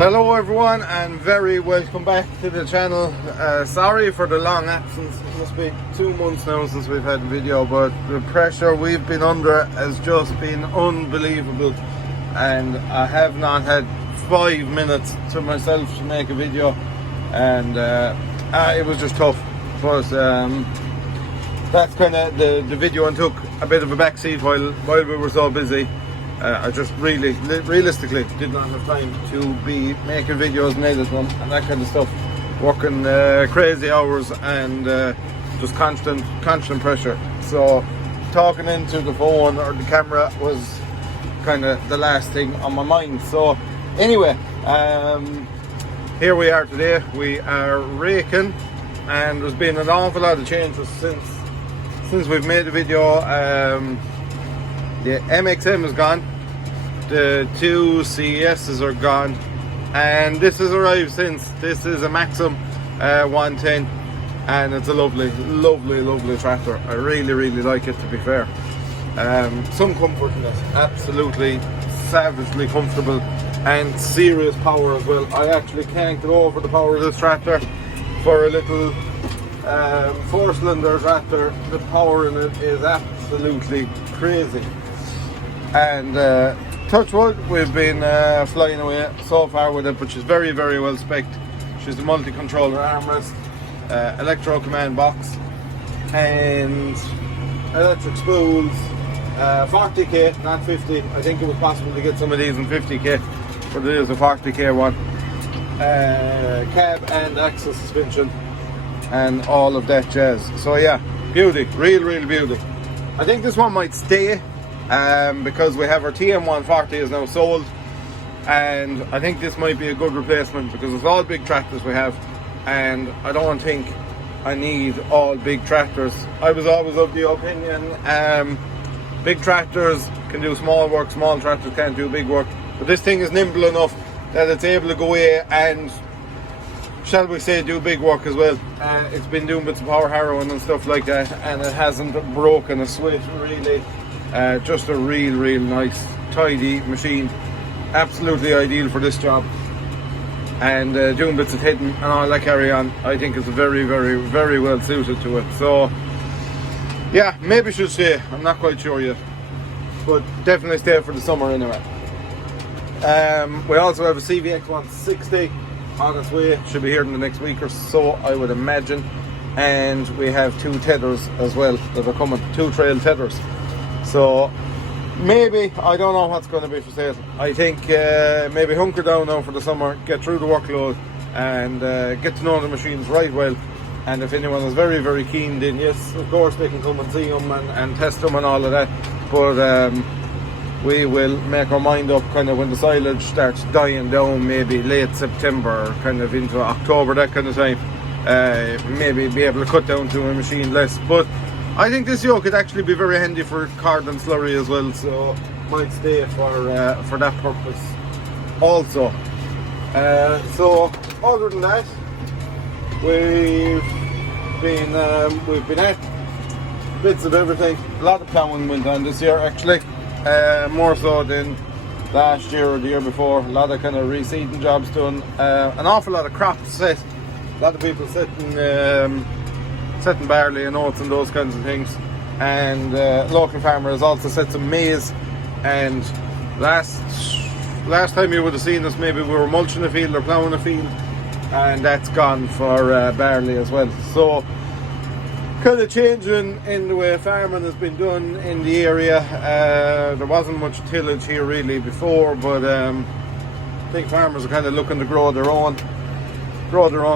Hello everyone and very welcome back to the channel. Sorry for the long absence. It must be 2 months now since we've had a video, but the pressure we've been under has just been unbelievable and I have not had 5 minutes to myself to make a video, and it was just tough. But that's kind of the video, and took a bit of a backseat while we were so busy. I just realistically did not have time to be making videos and editing them and that kind of stuff, working crazy hours and just constant pressure. So talking into the phone or the camera was kind of the last thing on my mind. So anyway, here we are today. We are raking, and there's been an awful lot of changes since we've made the video. The MXM is gone, the 2 CESs are gone, and this has arrived since. This is a Maxim 110, and it's a lovely tractor. I really like it, to be fair. Some comfort in it, absolutely savagely comfortable, and serious power as well. I actually can't get over the power of this tractor. For a little 4-cylinder tractor, the power in it is absolutely crazy. And touch wood, we've been flying away so far with it, but she's very well spec'd. She's a multi-controller armrest, electro command box, and electric spools. 40k, not 50. I think it was possible to get some of these in 50k, but it is a 40k one. Cab and axle suspension and all of that jazz. So yeah, beauty, real beauty. I think this one might stay because we have our TM140 is now sold, and I think this might be a good replacement because it's all big tractors we have, and I don't think I need all big tractors. I was always of the opinion big tractors can do small work, small tractors can't do big work, but this thing is nimble enough that it's able to go away and, shall we say, do big work as well. It's been doing bits of power harrowing and stuff like that, and it hasn't broken a sweat really. Just a real nice tidy machine, absolutely ideal for this job, and doing bits of hitting and all that carry on. I think it's very well suited to it. So yeah, maybe should stay, I'm not quite sure yet, but definitely stay for the summer anyway. We also have a CVX 160 on its way, should be here in the next week or so, I would imagine. And we have 2 tethers as well that are coming, 2 trail tethers. So maybe, I don't know what's going to be for sale. I think maybe hunker down now for the summer, get through the workload, and get to know the machines right well. And if anyone is very keen, then yes, of course they can come and see them and test them and all of that. But we will make our mind up kind of when the silage starts dying down, maybe late September, kind of into October, that kind of time. Maybe be able to cut down to a machine less. But I think this yoke could actually be very handy for card and slurry as well, so might stay for that purpose also. So other than that, we've been at bits of everything. A lot of ploughing went on this year actually, more so than last year or the year before. A lot of kind of reseeding jobs done, an awful lot of crops set. A lot of people setting barley and oats and those kinds of things, and local farmers also set some maize. And last time you would have seen us, maybe we were mulching a field or ploughing a field, and that's gone for barley as well. So kind of changing in the way farming has been done in the area. There wasn't much tillage here really before, but I think farmers are kind of looking to grow their own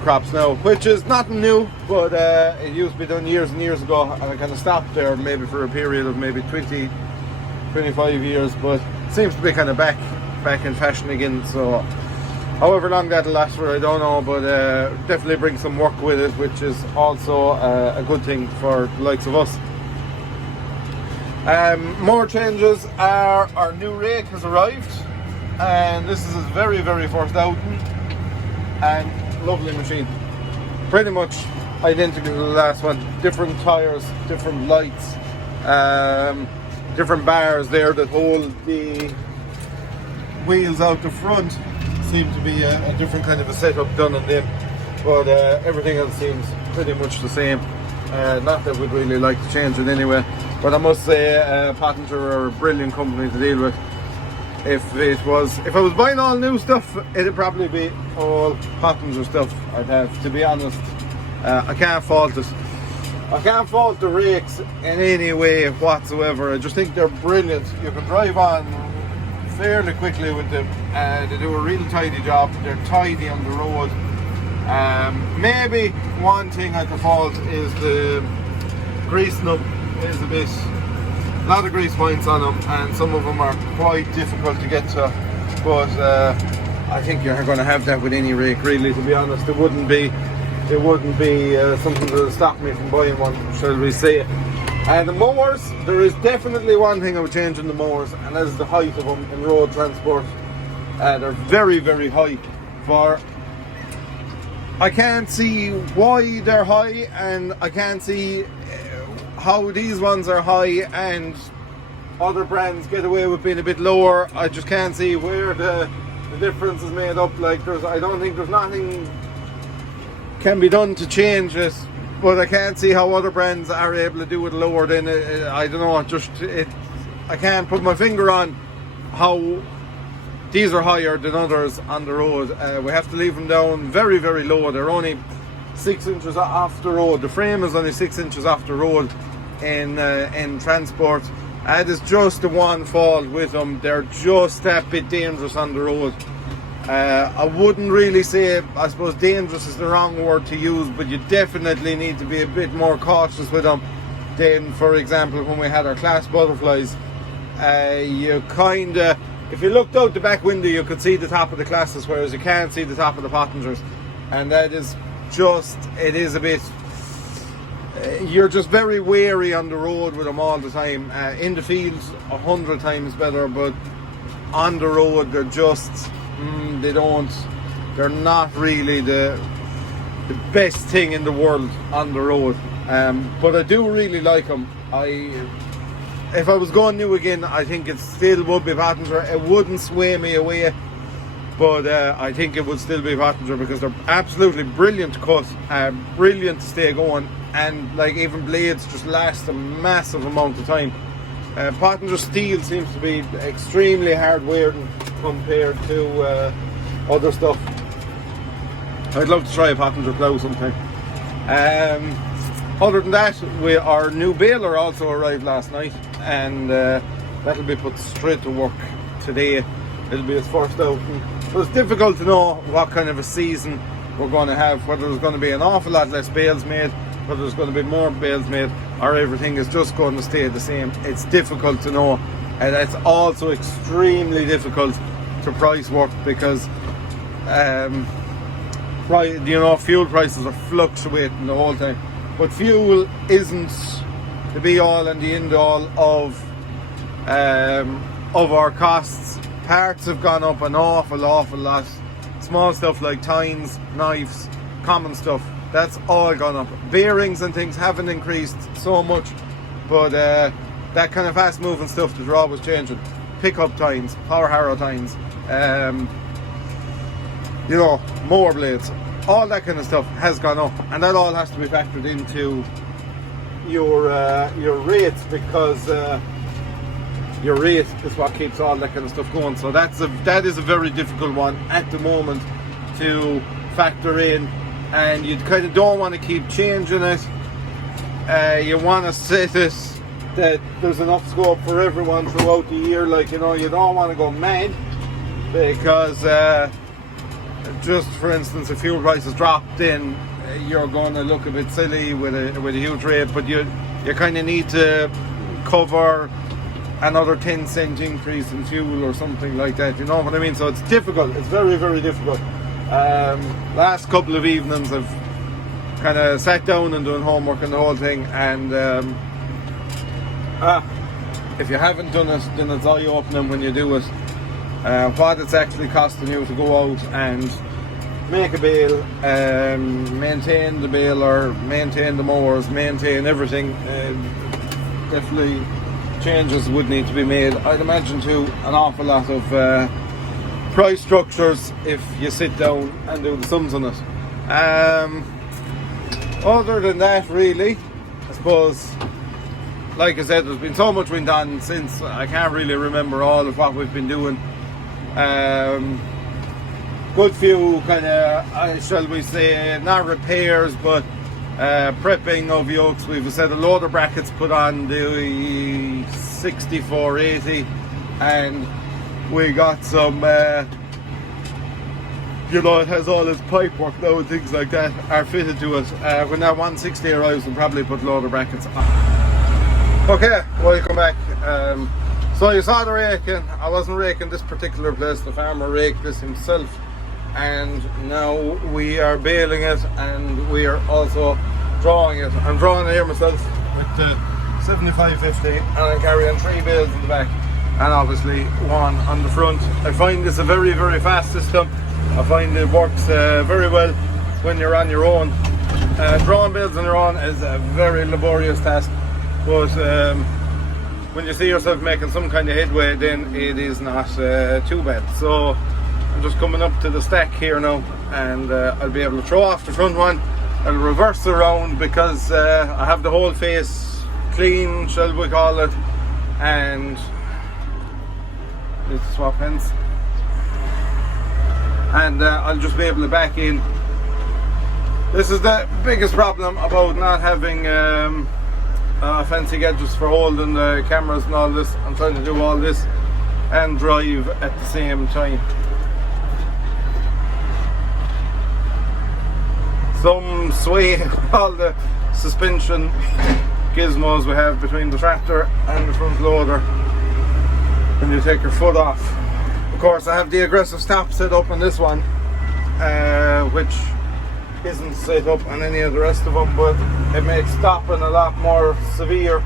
crops now, which is nothing new, but it used to be done years and years ago, and it kind of stopped there maybe for a period of maybe 20-25 years, but it seems to be kind of back in fashion again. So however long that'll last for, I don't know, but definitely bring some work with it, which is also a good thing for the likes of us. More changes are our new rake has arrived, and this is his very first outing, and lovely machine, pretty much identical to the last one. Different tires, different lights, different bars there that hold the wheels out the front. seem to be a different kind of a setup done on them, but everything else seems pretty much the same. Not that we'd really like to change it anyway, but I must say Pottinger are a brilliant company to deal with. If I was buying all new stuff, it'd probably be all Pottinger stuff I'd have, to be honest. I can't fault it. I can't fault the rakes in any way whatsoever. I just think they're brilliant. You can drive on fairly quickly with them. They do a real tidy job. They're tidy on the road. Maybe one thing I could fault is the grease nub is a lot of grease points on them, and some of them are quite difficult to get to. But I think you're going to have that with any rake, really. To be honest, it wouldn't be something that would stop me from buying one, shall we say. And the mowers, there is definitely one thing I would change in the mowers, and that is the height of them in road transport. They're very, very high. I can't see why they're high, and I can't see how these ones are high and other brands get away with being a bit lower. I just can't see where the difference is made up. Like, I don't think there's nothing can be done to change it, but I can't see how other brands are able to do it lower than I don't know. I can't put my finger on how these are higher than others on the road. We have to leave them down very, very low. They're only 6 inches off the road. The frame is only 6 inches off the road in transport. That is just the one fault with them. They're just that bit dangerous on the road. I wouldn't really say, I suppose dangerous is the wrong word to use, but you definitely need to be a bit more cautious with them than, for example, when we had our class butterflies. You kind of, if you looked out the back window, you could see the top of the classes, whereas you can't see the top of the Pottingers. And that is just, it is a bit, you're just very wary on the road with them all the time. In the fields, 100 times better, but on the road, they're just, they're not really the best thing in the world on the road. But I do really like them. If I was going new again, I think it still would be Pottinger. It wouldn't sway me away, but I think it would still be Pottinger because they're absolutely brilliant to cut, brilliant to stay going, and like even blades just last a massive amount of time. Pottinger steel seems to be extremely hard wearing compared to other stuff. I'd love to try a Pottinger plough sometime. Other than that, our new baler also arrived last night, and that'll be put straight to work today. It'll be its first out. So it's difficult to know what kind of a season we're going to have, whether there's going to be an awful lot less bales made, whether there's going to be more bales made, or everything is just going to stay the same. It's difficult to know, and it's also extremely difficult to price work because fuel prices are fluctuating the whole time. But fuel isn't the be all and the end all of our costs. Parts have gone up an awful lot. Small stuff like tines, knives, common stuff, that's all gone up. Bearings and things haven't increased so much, but that kind of fast moving stuff that are always changing. Pickup tines, power harrow tines, mower blades, all that kind of stuff has gone up, and that all has to be factored into your rates, because your rate is what keeps all that kind of stuff going. So that is a very difficult one at the moment to factor in, and you kind of don't want to keep changing it. You want to set it that there's enough scope for everyone throughout the year. Like, you don't want to go mad, because just for instance, if fuel prices drop, then you're going to look a bit silly with a huge rate. But you kind of need to cover another 10-cent increase in fuel or something like that. You know what I mean? So it's difficult. It's very, very difficult. Last couple of evenings I've kind of sat down and doing homework and the whole thing, and if you haven't done it, then it's eye-opening when you do it. What it's actually costing you to go out and make a bale, maintain the baler, maintain the mowers, maintain everything. Definitely changes would need to be made. I'd imagine too an awful lot of price structures if you sit down and do the sums on it. Other than that, really, I suppose, like I said, there's been so much went on since I can't really remember all of what we've been doing. Good few kind of, shall we say, not repairs, but prepping of yokes. We've a set of loader brackets put on the 6480, and we got some, you know, it has all its pipe work now and things like that are fitted to it. When that 160 arrives, we'll probably put loader brackets on. Okay, welcome back. So you saw the raking. I wasn't raking this particular place, the farmer raked this himself, and now we are baling it and we are also drawing it. I'm drawing it here myself with the 7550, and I'm carrying 3 bales in the back and obviously 1 on the front. I find this a very, very fast system. I find it works very well when you're on your own. Drawing bales on your own is a very laborious task, but when you see yourself making some kind of headway, then it is not too bad. So I'm just coming up to the stack here now, and I'll be able to throw off the front one. I'll reverse around because I have the whole face clean, shall we call it, and need to swap hands. And I'll just be able to back in. This is the biggest problem about not having fancy gadgets for holding the cameras and all this. I'm trying to do all this and drive at the same time. Some sway all the suspension gizmos we have between the tractor and the front loader when you take your foot off. Of course, I have the aggressive stop set up on this one, which isn't set up on any of the rest of them, but it makes stopping a lot more severe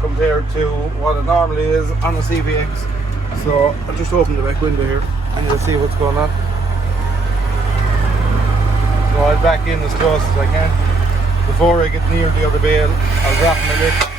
compared to what it normally is on a CVX. So I'll just open the back window here and you'll see what's going on. So I'll back in as close as I can. Before I get near the other bale, I'll drop my lip.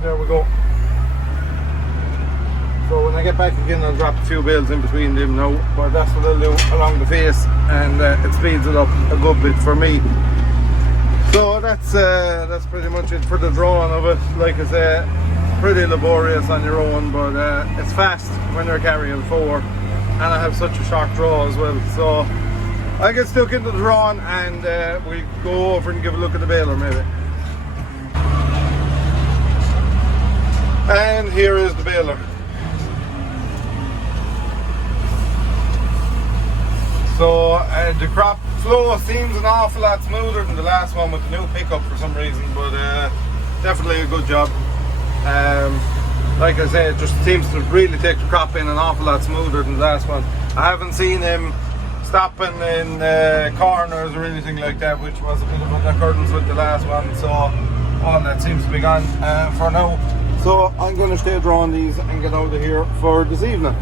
There we go. So when I get back again, I'll drop a few bales in between them now, but that's what I'll do along the face, and it speeds it up a good bit for me. So that's pretty much it for the drawing of it. Like I say, pretty laborious on your own, but it's fast when you're carrying 4, and I have such a short draw as well. So I get stuck into the drawing, and we go over and give a look at the baler maybe. And here is the baler. So the crop flow seems an awful lot smoother than the last one with the new pickup for some reason, but definitely a good job. Like I said, it just seems to really take the crop in an awful lot smoother than the last one. I haven't seen him stopping in corners or anything like that, which was a bit of an occurrence with the last one. So all that seems to be gone for now. So I'm going to stay drawing these and get out of here for this evening.